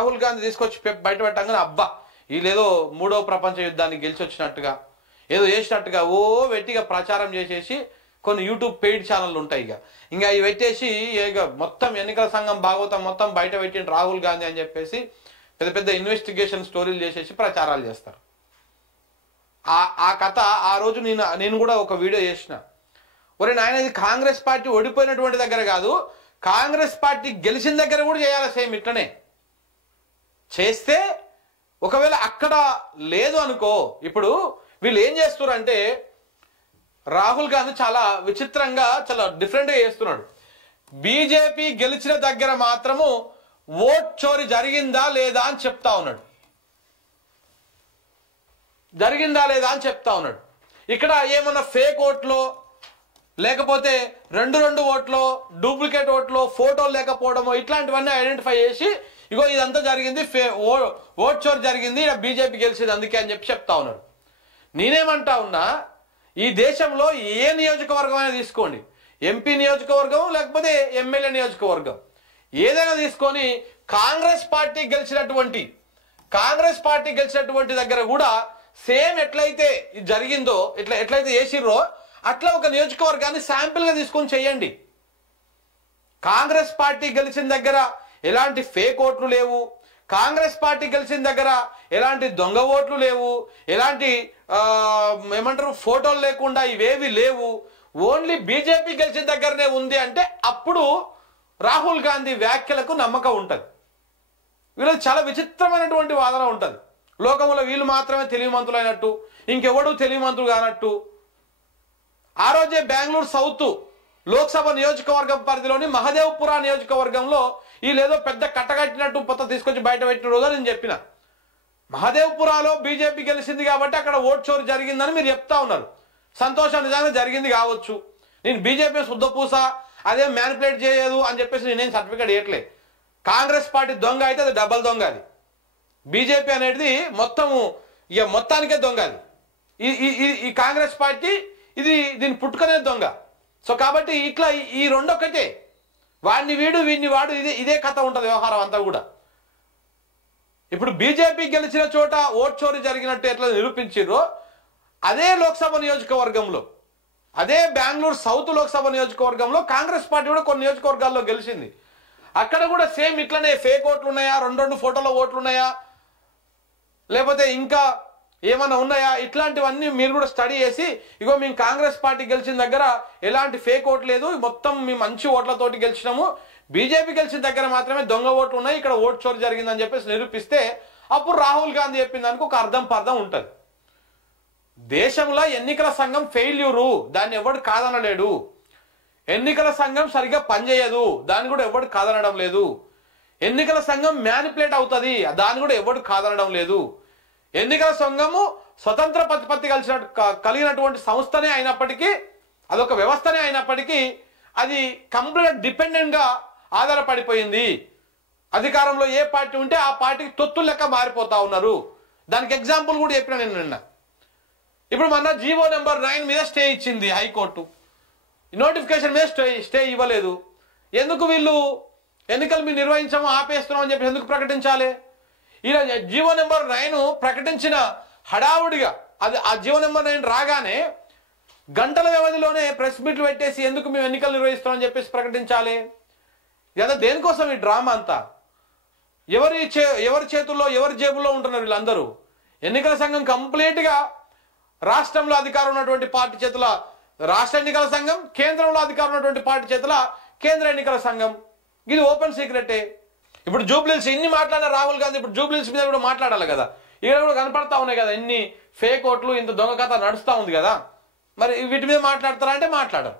రాహుల్ గాంధీ తీసుకొచ్చి బయట పెట్టంగానే అబ్బా వీళ్ళేదో 3వ ప్రపంచ యుద్ధాన్ని గెలిచి వచ్చినట్టుగా ఏదో చేసినట్టుగా ఓ వెట్టిగా ప్రచారం చేసేసి కొన్ని యూట్యూబ్ పెయిడ్ ఛానళ్ళు ఉంటాయి. ఇంకా ఇవి పెట్టేసి ఇక మొత్తం ఎన్నికల సంఘం భాగవతం మొత్తం బయట పెట్టిన రాహుల్ గాంధీ అని చెప్పేసి పెద్ద పెద్ద ఇన్వెస్టిగేషన్ స్టోరీలు చేసేసి ప్రచారాలు చేస్తారు. ఆ కథ ఆ రోజు నేను కూడా ఒక వీడియో చేసిన. ఒరే నాయన, ఇది కాంగ్రెస్ పార్టీ ఓడిపోయినటువంటి దగ్గర కాదు, కాంగ్రెస్ పార్టీ గెలిచిన దగ్గర కూడా చేయాలి సేమ్ ఇట్లనే చేస్తే. ఒకవేళ అక్కడ లేదు అనుకో, ఇప్పుడు వీళ్ళు ఏం చేస్తున్నారంటే రాహుల్ గాంధీ చాలా విచిత్రంగా చాలా డిఫరెంట్గా చేస్తున్నాడు. బీజేపీ గెలిచిన దగ్గర మాత్రము ఓట్ చోరీ జరిగిందా లేదా అని చెప్తా ఉన్నాడు. జరిగిందా లేదా అని చెప్తా ఉన్నాడు. ఇక్కడ ఏమన్నా ఫేక్ ఓట్లో లేకపోతే రెండు ఓట్లో డూప్లికేట్ ఓట్లో ఫోటోలు లేకపోవడమో ఇట్లాంటివన్నీ ఐడెంటిఫై చేసి ఇగో ఇదంతా జరిగింది, ఓట్ చోరీ జరిగింది, బీజేపీ గెలిచింది అందుకే అని చెప్తా ఉన్నాడు. నేనేమంటా ఉన్నా, ఈ దేశంలో ఏ నియోజకవర్గం అయినా తీసుకోండి, ఎంపీ నియోజకవర్గం లేకపోతే ఎమ్మెల్యే నియోజకవర్గం ఏదైనా తీసుకొని కాంగ్రెస్ పార్టీ గెలిచినటువంటి దగ్గర కూడా సేమ్ ఎట్లయితే జరిగిందో ఎట్లయితే చేసిర్రో అట్లా ఒక నియోజకవర్గాన్ని శాంపిల్గా తీసుకొని చెయ్యండి. కాంగ్రెస్ పార్టీ గెలిచిన దగ్గర ఎలాంటి ఫేక్ ఓట్లు లేవు, కాంగ్రెస్ పార్టీ గెలిచిన దగ్గర ఎలాంటి దొంగ ఓట్లు లేవు, ఎలాంటి ఏమంటారు ఫోటోలు లేకుండా ఇవేవి లేవు, ఓన్లీ బీజేపీ గెలిచిన దగ్గరనే ఉంది అంటే అప్పుడు రాహుల్ గాంధీ వ్యాఖ్యలకు నమ్మకం ఉంటుంది. వీళ్ళకి చాలా విచిత్రమైనటువంటి వాదన ఉంటుంది. లోకంలో వీళ్ళు మాత్రమే తెలివిమంతులు అయినట్టు, ఇంకెవడు తెలివిమంతులు కానట్టు. ఆ రోజే బెంగళూరు సౌత్ లోక్సభ నియోజకవర్గం పరిధిలోని మహదేవ్పురా నియోజకవర్గంలో వీళ్ళేదో పెద్ద కట్టగట్టినట్టు పొత్త తీసుకొచ్చి బయట పెట్టిన రోజు నేను చెప్పిన. మహదేవ్పురాలో బీజేపీ గెలిచింది కాబట్టి అక్కడ ఓట్ చోరీ జరిగిందని మీరు చెప్తా ఉన్నారు. సంతోషం, నిజంగా జరిగింది కావచ్చు. నేను బీజేపీ శుద్ధపూస అదే మ్యానిపులేట్ చేయదు అని చెప్పేసి నేనేం సర్టిఫికేట్ ఇవ్వట్లే. కాంగ్రెస్ పార్టీ దొంగ అయితే అది డబల్ దొంగ. అది బీజేపీ అనేది మొత్తానికే దొంగ. అది ఈ కాంగ్రెస్ పార్టీ దీన్ని పుట్టుకనే దొంగ. సో కాబట్టి ఇట్లా ఈ రెండు ఒకటే, వాడిని వీడు వీడిని వాడు, ఇదే కథ ఉంటుంది వ్యవహారం అంతా కూడా. ఇప్పుడు బీజేపీ గెలిచిన చోట ఓట్ చోరీ జరిగినట్టు ఎట్లా నిరూపించారో అదే లోక్సభ నియోజకవర్గంలో, అదే బెంగళూరు సౌత్ లోక్సభ నియోజకవర్గంలో కాంగ్రెస్ పార్టీ కూడా కొన్ని నియోజకవర్గాల్లో గెలిచింది. అక్కడ కూడా సేమ్ ఇట్లనే ఫేక్ ఓట్లు ఉన్నాయా, రెండు ఫోటోల ఓట్లు ఉన్నాయా, లేకపోతే ఇంకా ఏమన్నా ఉన్నాయా, ఇట్లాంటివన్నీ మీరు కూడా స్టడీ చేసి ఇగో మేము కాంగ్రెస్ పార్టీ గెలిచిన దగ్గర ఎలాంటి ఫేక్ ఓట్లు లేదు, మొత్తం మేము మంచి ఓట్లతోటి గెలిచినాము, బీజేపీ గెలిచిన దగ్గర మాత్రమే దొంగ ఓట్లు ఉన్నాయి, ఇక్కడ ఓట్ చోరీ జరిగిందని చెప్పేసి నిరూపిస్తే అప్పుడు రాహుల్ గాంధీ చెప్పిన దానికి ఒక అర్థం ఉంటుంది. దేశంలో ఎన్నికల సంఘం ఫెయిల్యూరు, దాన్ని ఎవడు కాదనలేడు. ఎన్నికల సంఘం సరిగ్గా పనిచేయదు, దాన్ని కూడా ఎవడు కాదనడం లేదు. ఎన్నికల సంఘం మ్యానిపులేట్ అవుతుంది, దాన్ని కూడా ఎవడు కాదనడం లేదు. ఎన్నికల సంఘము స్వతంత్ర ప్రతిపత్తి కలిగినటువంటి సంస్థనే అయినప్పటికీ, అదొక వ్యవస్థనే అయినప్పటికీ అది కంప్లీట్ డిపెండెంట్గా ఆధారపడిపోయింది. అధికారంలో ఏ పార్టీ ఉంటే ఆ పార్టీకి తొత్తులు లెక్క మారిపోతా ఉన్నారు. దానికి ఎగ్జాంపుల్ కూడా చెప్పిన నేను నిన్న. ఇప్పుడు మొన్న జీవో నెంబర్ 9 మీద స్టే ఇచ్చింది హైకోర్టు, నోటిఫికేషన్ మీద స్టే ఇవ్వలేదు. ఎందుకు వీళ్ళు ఎన్నికలు మీరు నిర్వహించాము ఆపేస్తున్నాం అని చెప్పి ఎందుకు ప్రకటించాలి? ఇలా జీవో నెంబర్ 9 ప్రకటించిన హడావుడిగా ఆ జీవో నెంబర్ 9 రాగానే గంటల వ్యవధిలోనే ప్రెస్ మీట్లు పెట్టేసి ఎందుకు మేము ఎన్నికలు నిర్వహిస్తామని చెప్పేసి ప్రకటించాలి? ఇదంతా దేనికోసం ఈ డ్రామా అంతా? ఎవరి చేతుల్లో ఎవరి జేబుల్లో ఉంటున్నారు వీళ్ళందరూ? ఎన్నికల సంఘం కంప్లీట్గా రాష్ట్రంలో అధికారం ఉన్నటువంటి పార్టీ చేతుల రాష్ట్ర ఎన్నికల సంఘం, కేంద్రంలో అధికారం ఉన్నటువంటి పార్టీ చేతుల కేంద్ర ఎన్నికల సంఘం. ఇది ఓపెన్ సీక్రెటే. ఇప్పుడు జూబ్లీహిల్స్ ఇన్ని మాట్లాడిన రాహుల్ గాంధీ ఇప్పుడు జూబ్లీహిల్స్ మీద కూడా మాట్లాడాలి కదా. ఇక్కడ కూడా కనపడతా ఉన్నాయి కదా, ఇన్ని ఫేక్ ఓట్లు, ఇంత దొంగ కథ నడుస్తూ ఉంది కదా. మరి వీటి మీద మాట్లాడతారా అంటే మాట్లాడరు.